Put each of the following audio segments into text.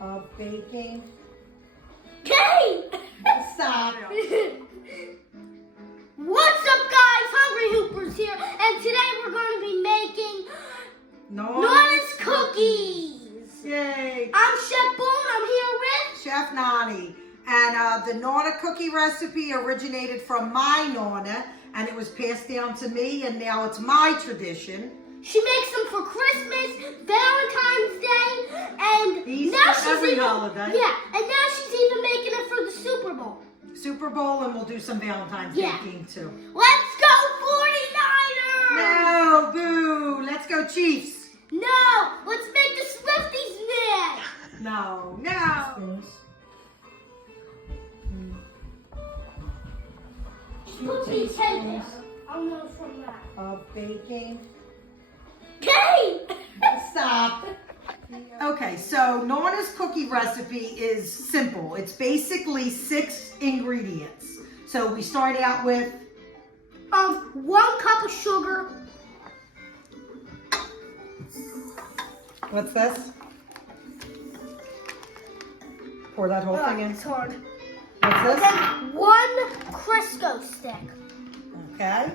of baking. Okay! Stop. What's up, guys? Hungry Hoopers here, and today we're going to be making Nonna's cookies. Yay! I'm Chef Boone. I'm here with Chef Nonni. And the Nonna cookie recipe originated from my Nonna, and it was passed down to me, and now it's my tradition. She makes them for Christmas, Valentine's Day, and Easter, now she's every even, holiday. Yeah, and now she's even making it for the Super Bowl. Super Bowl, and we'll do some Valentine's baking too. Let's go 49ers! No, boo! Let's go Chiefs. No, let's make the Swifties mad. No. Put these head there. I'll know from that. Of baking. Okay! Stop. Okay, so Nonna's cookie recipe is simple. It's basically 6 ingredients. So we start out with 1 cup of sugar. what's this? Pour that whole thing in. It's hard. What's this? Then 1 Crisco stick. Okay.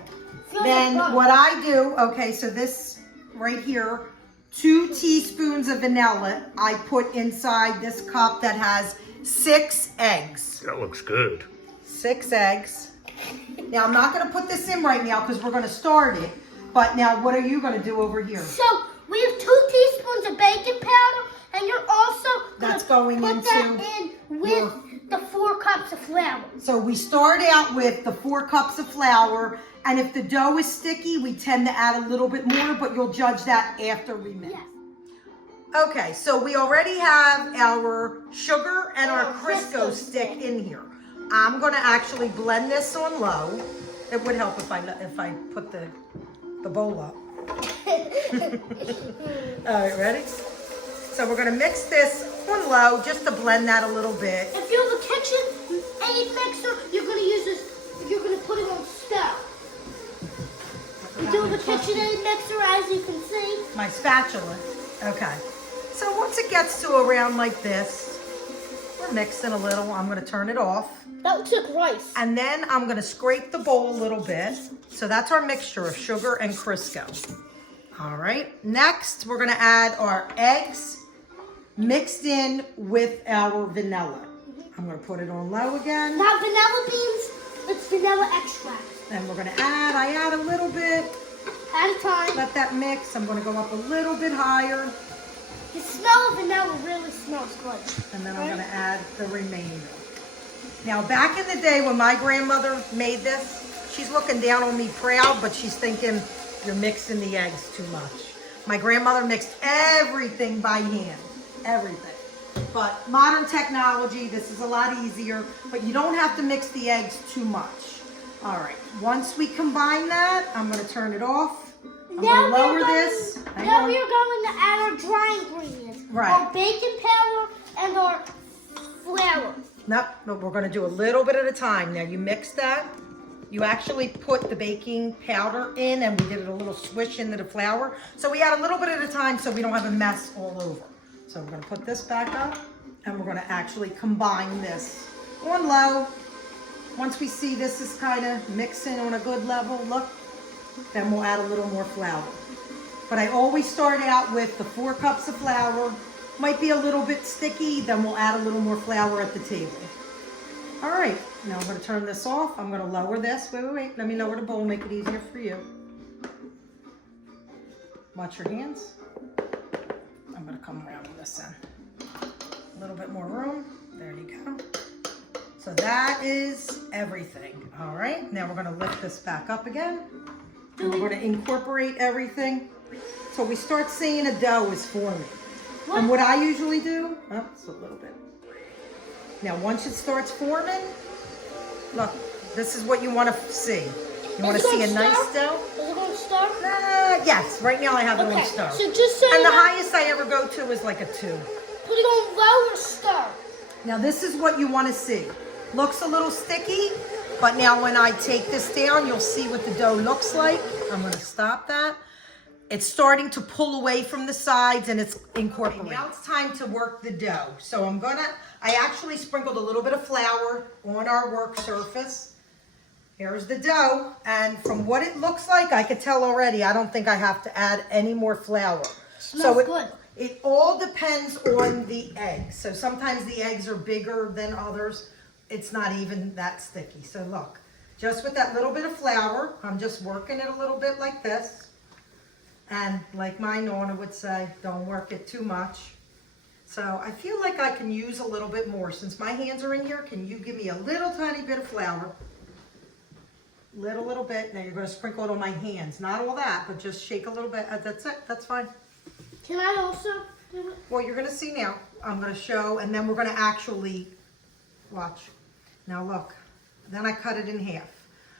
Feels Then like what I do, okay, so this right here, 2 teaspoons of vanilla I put inside this cup that has 6 eggs. That looks good. 6 eggs. Now I'm not going to put this in right now because we're going to start it. But now what are you going to do over here? So we have 2 teaspoons of baking powder, and you're also That's going put into that in with the 4 cups of flour. So we start out with the 4 cups of flour, and if the dough is sticky, we tend to add a little bit more, but you'll judge that after we mix. Yes. Okay, so we already have our sugar and our Crisco stick in here. I'm going to actually blend this on low. It would help if I put the bowl up. All right, ready? So we're going to mix this on low just to blend that a little bit. If you have a kitchen aid mixer, you're going to use this. You're going to put it on stove. We do have a kitchen aid mixer, as you can see. My spatula. Okay. So once it gets to around like this, we're mixing a little. I'm going to turn it off. That looks like rice. And then I'm going to scrape the bowl a little bit. So that's our mixture of sugar and Crisco. All right. Next, we're going to add our eggs mixed in with our vanilla. I'm going to put it on low again. Now vanilla beans, it's vanilla extract. And we're going to I add a little bit. At a time. Let that mix. I'm going to go up a little bit higher. The smell of vanilla really smells good. And then I'm going to add the remainder. Now, back in the day when my grandmother made this, she's looking down on me proud, but she's thinking, you're mixing the eggs too much. My grandmother mixed everything by hand, everything. But modern technology, this is a lot easier, but you don't have to mix the eggs too much. All right, once we combine that, I'm going to turn it off. I'm going to lower this. Now we're going to add our dry ingredients. Right. Our baking powder and our flour. Nope, but we're going to do a little bit at a time. Now you mix that. You actually put the baking powder in, and we did a little swish into the flour. So we add a little bit at a time so we don't have a mess all over. So we're going to put this back up, and we're going to actually combine this on low. Once we see this is kind of mixing on a good level, look, then we'll add a little more flour. But I always start out with the 4 cups of flour. Might be a little bit sticky, then we'll add a little more flour at the table. All right, now I'm going to turn this off. I'm going to lower this. Wait. Let me lower the bowl, make it easier for you. Watch your hands. I'm going to come around on this end. A little bit more room. There you go. So that is everything. All right, now we're going to lift this back up again. And we're going to incorporate everything. So we start seeing a dough is forming. And what I usually do, it's a little bit. Now, once it starts forming, look, this is what you want to see. You want to see a nice dough? Is it going to stir? Yes, right now I have it on stir. So just so and the highest I ever go to is like a 2. Put it on low or stir? Now, this is what you want to see. Looks a little sticky, but now when I take this down, you'll see what the dough looks like. I'm going to stop that. it's starting to pull away from the sides and it's incorporating. Okay, now it's time to work the dough. So I actually sprinkled a little bit of flour on our work surface. Here's the dough, and from what it looks like, I could tell already, I don't think I have to add any more flour. Smells good. It all depends on the eggs. So sometimes the eggs are bigger than others. It's not even that sticky. So look, just with that little bit of flour, I'm just working it a little bit like this. And like my Nonna would say, don't work it too much. So I feel like I can use a little bit more. Since my hands are in here, can you give me a little tiny bit of flour? Little bit. Now you're going to sprinkle it on my hands. Not all that, but just shake a little bit. That's it. That's fine. Can I also do it? Well, you're going to see now. I'm going to show, and then we're going to actually watch. Now look. Then I cut it in half.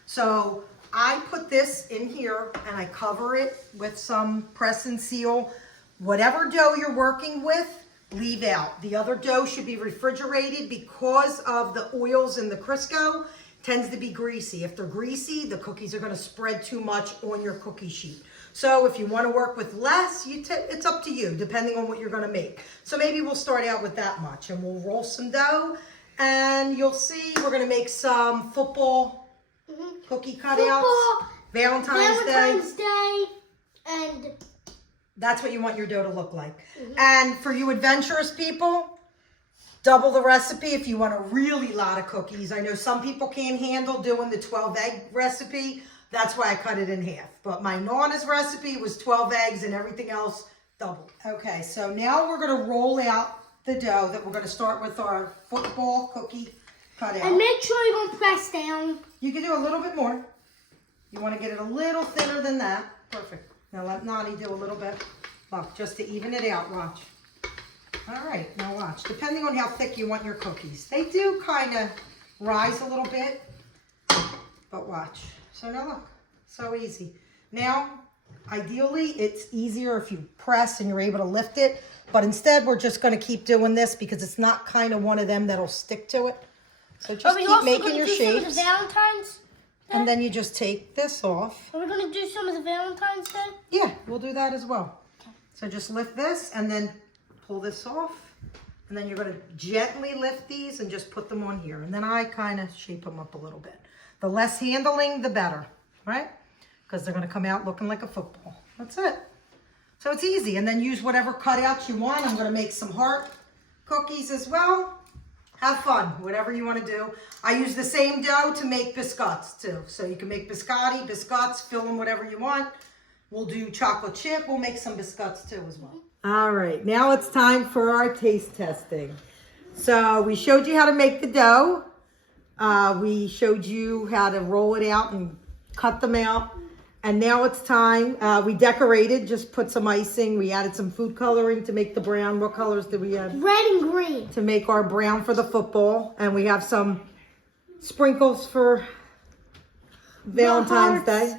So I put this in here and I cover it with some press and seal. Whatever dough you're working with, leave out. The other dough should be refrigerated because of the oils in the Crisco. Tends to be greasy. If they're greasy, the cookies are going to spread too much on your cookie sheet. So if you want to work with less, it's up to you, depending on what you're going to make. So maybe we'll start out with that much, and we'll roll some dough, and you'll see we're going to make some football cookie cutouts. Valentine's Day, and that's what you want your dough to look like. And for you adventurous people, double the recipe if you want a really lot of cookies. I know some people can't handle doing the 12 egg recipe. That's why I cut it in half. But my Nonna's recipe was 12 eggs and everything else doubled. Okay, so now we're going to roll out the dough that we're going to start with our football cookie cutout. And make sure you don't press down. You can do a little bit more. You want to get it a little thinner than that. Perfect. Now let Nonni do a little bit. Look, just to even it out, watch. All right, now watch. Depending on how thick you want your cookies. They do kind of rise a little bit, but watch. So now look, so easy. Now, ideally, it's easier if you press and you're able to lift it, but instead we're just going to keep doing this because it's not kind of one of them that'll stick to it. So just keep making your shapes. Some of the Valentine's Day? And then you just take this off. Are we going to do some of the Valentine's Day? Yeah, we'll do that as well. Okay. So just lift this and then pull this off, and then you're going to gently lift these and just put them on here, and then I kind of shape them up a little bit. The less handling, the better, right? Because they're going to come out looking like a football. That's it. So it's easy, and then use whatever cutouts you want. I'm going to make some heart cookies as well. Have fun, whatever you want to do. I use the same dough to make biscuits too, so you can make biscuits, fill them whatever you want. We'll do chocolate chip. We'll make some biscuits too as well. All right, now it's time for our taste testing. So we showed you how to make the dough. We showed you how to roll it out and cut them out. And now it's time. We decorated, just put some icing. We added some food coloring to make the brown. What colors did we add? Red and green. To make our brown for the football. And we have some sprinkles for Valentine's Day.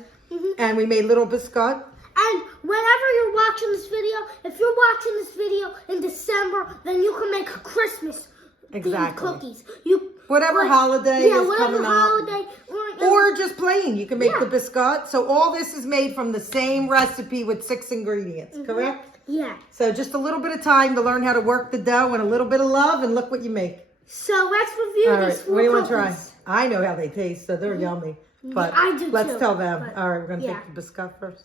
And we made little biscuit. And whenever you're watching this video, if you're watching this video in December, then you can make a Christmas themed cookies. Whatever holiday is coming holiday, up. Or just plain. You can make the biscuit. So all this is made from the same recipe with 6 ingredients, correct? Yeah. So just a little bit of time to learn how to work the dough and a little bit of love, and look what you make. So let's review these 4 What do you want cookies. to try? I know how they taste, so they're yummy. But I do let's too, tell them. but- All right, we're going to take the biscuit first.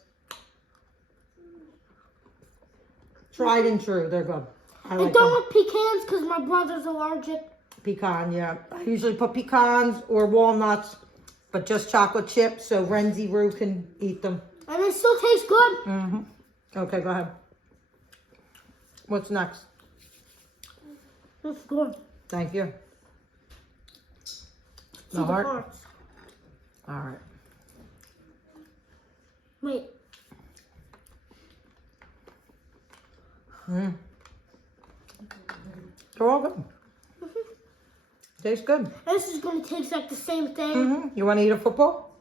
Tried and true. They're good. I like And don't with pecans because my brother's allergic. Pecan, yeah. I usually put pecans or walnuts, but just chocolate chips so Renzi Roo can eat them. And it still tastes good. Mm-hmm. Okay, go ahead. What's next? It's good. Thank you. See the hearts. All right. Wait. They're all good. Tastes good. This is going to taste like the same thing. You want to eat a football?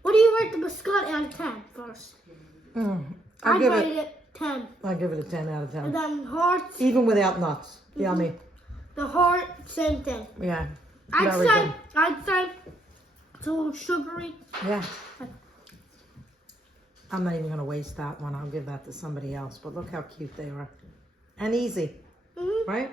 What do you rate the biscuit out of 10 first? I'd rate it 10. I give it a 10 out of 10. And then hearts. Even without nuts. Yummy. The heart, same thing. Yeah. I'd say it's a little sugary. Yeah. I'm not even gonna waste that one. I'll give that to somebody else. But look how cute they are. And easy, right?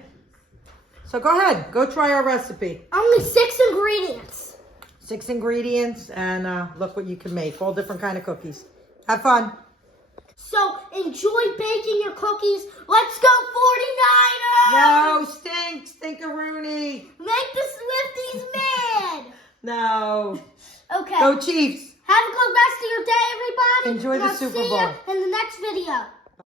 So go ahead, go try our recipe. Only 6 ingredients. 6 ingredients, and look what you can make. All different kind of cookies. Have fun. So enjoy baking your cookies. Let's go 49ers! No, stinkeroonie. Make the Swifties mad. No. Okay. Go Chiefs. Have a good rest of your day, everybody. Enjoy and the I'll Super see Bowl. you in the next video.